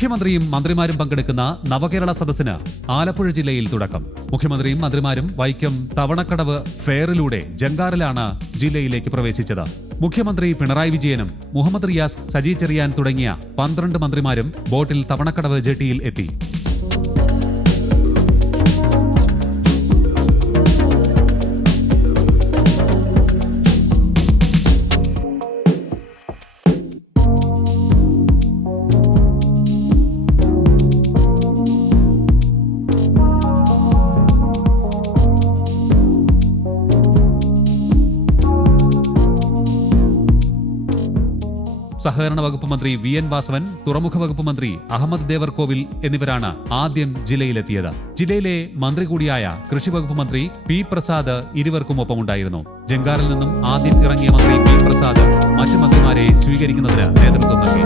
മുഖ്യമന്ത്രിയും മന്ത്രിമാരും പങ്കെടുക്കുന്ന നവകേരള സദസ്സിന് ആലപ്പുഴ ജില്ലയിൽ തുടക്കം. മുഖ്യമന്ത്രിയും മന്ത്രിമാരും വൈക്കം തവണക്കടവ് ഫെയറിലൂടെ ജങ്കാറിലാണ് ജില്ലയിലേക്ക് പ്രവേശിച്ചത്. മുഖ്യമന്ത്രി പിണറായി വിജയനും മുഹമ്മദ് റിയാസ്, സജി ചെറിയാൻ തുടങ്ങിയ 12 മന്ത്രിമാരും ബോട്ടിൽ തവണക്കടവ് ജെട്ടിയിൽ എത്തി. സഹകരണ വകുപ്പ് മന്ത്രി VN വാസവൻ, തുറമുഖ വകുപ്പ് മന്ത്രി അഹമ്മദ് ദേവർകോവിൽ എന്നിവരാണ് ആദ്യം ജില്ലയിലെത്തിയത്. ജില്ലയിലെ മന്ത്രി കൂടിയായ കൃഷി വകുപ്പ് മന്ത്രി P പ്രസാദ് ഇരുവർക്കുമൊപ്പമുണ്ടായിരുന്നു. ജങ്കാറിൽ നിന്നും ആദ്യം ഇറങ്ങിയ മന്ത്രി P പ്രസാദ് മറ്റു മന്ത്രിമാരെ സ്വീകരിക്കുന്നതിന് നേതൃത്വം നൽകി.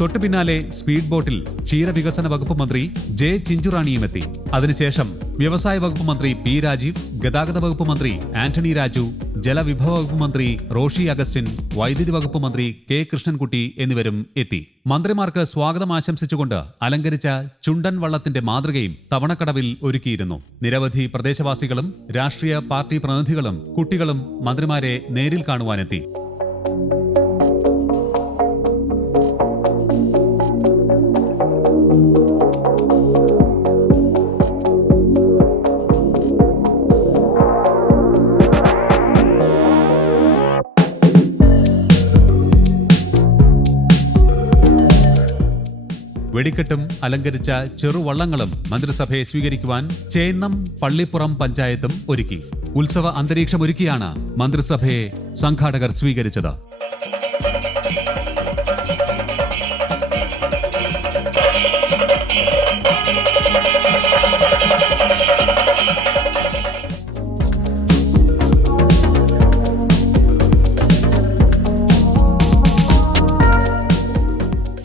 തൊട്ടു പിന്നാലെ സ്പീഡ് ബോട്ടിൽ ക്ഷീരവികസന വകുപ്പ് മന്ത്രി J ചിഞ്ചുറാണിയും എത്തി. അതിനുശേഷം വ്യവസായ വകുപ്പ് മന്ത്രി P രാജീവ്, ഗതാഗത വകുപ്പ് മന്ത്രി ആന്റണി രാജു, ജലവിഭവ വകുപ്പ് മന്ത്രി റോഷി അഗസ്റ്റിൻ, വൈദ്യുതി വകുപ്പ് മന്ത്രി K കൃഷ്ണൻകുട്ടി എന്നിവരും എത്തി. മന്ത്രിമാർക്ക് സ്വാഗതം ആശംസിച്ചുകൊണ്ട് അലങ്കരിച്ച ചുണ്ടൻ വള്ളത്തിന്റെ മാതൃകയും തവണക്കടവിൽ ഒരുക്കിയിരുന്നു. നിരവധി പ്രദേശവാസികളും രാഷ്ട്രീയ പാർട്ടി പ്രതിനിധികളും കുട്ടികളും മന്ത്രിമാരെ നേരിൽ കാണുവാനെത്തി. വെടിക്കെട്ടും അലങ്കരിച്ച ചെറുവള്ളങ്ങളും മന്ത്രിസഭയെ സ്വീകരിക്കുവാൻ ചേന്നം പള്ളിപ്പുറം പഞ്ചായത്തും ഒരുക്കി. ഉത്സവ അന്തരീക്ഷമൊരുക്കിയാണ് മന്ത്രിസഭയെ സംഘാടകർ സ്വീകരിച്ചത്.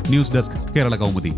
News desk, Kerala Kaumudi.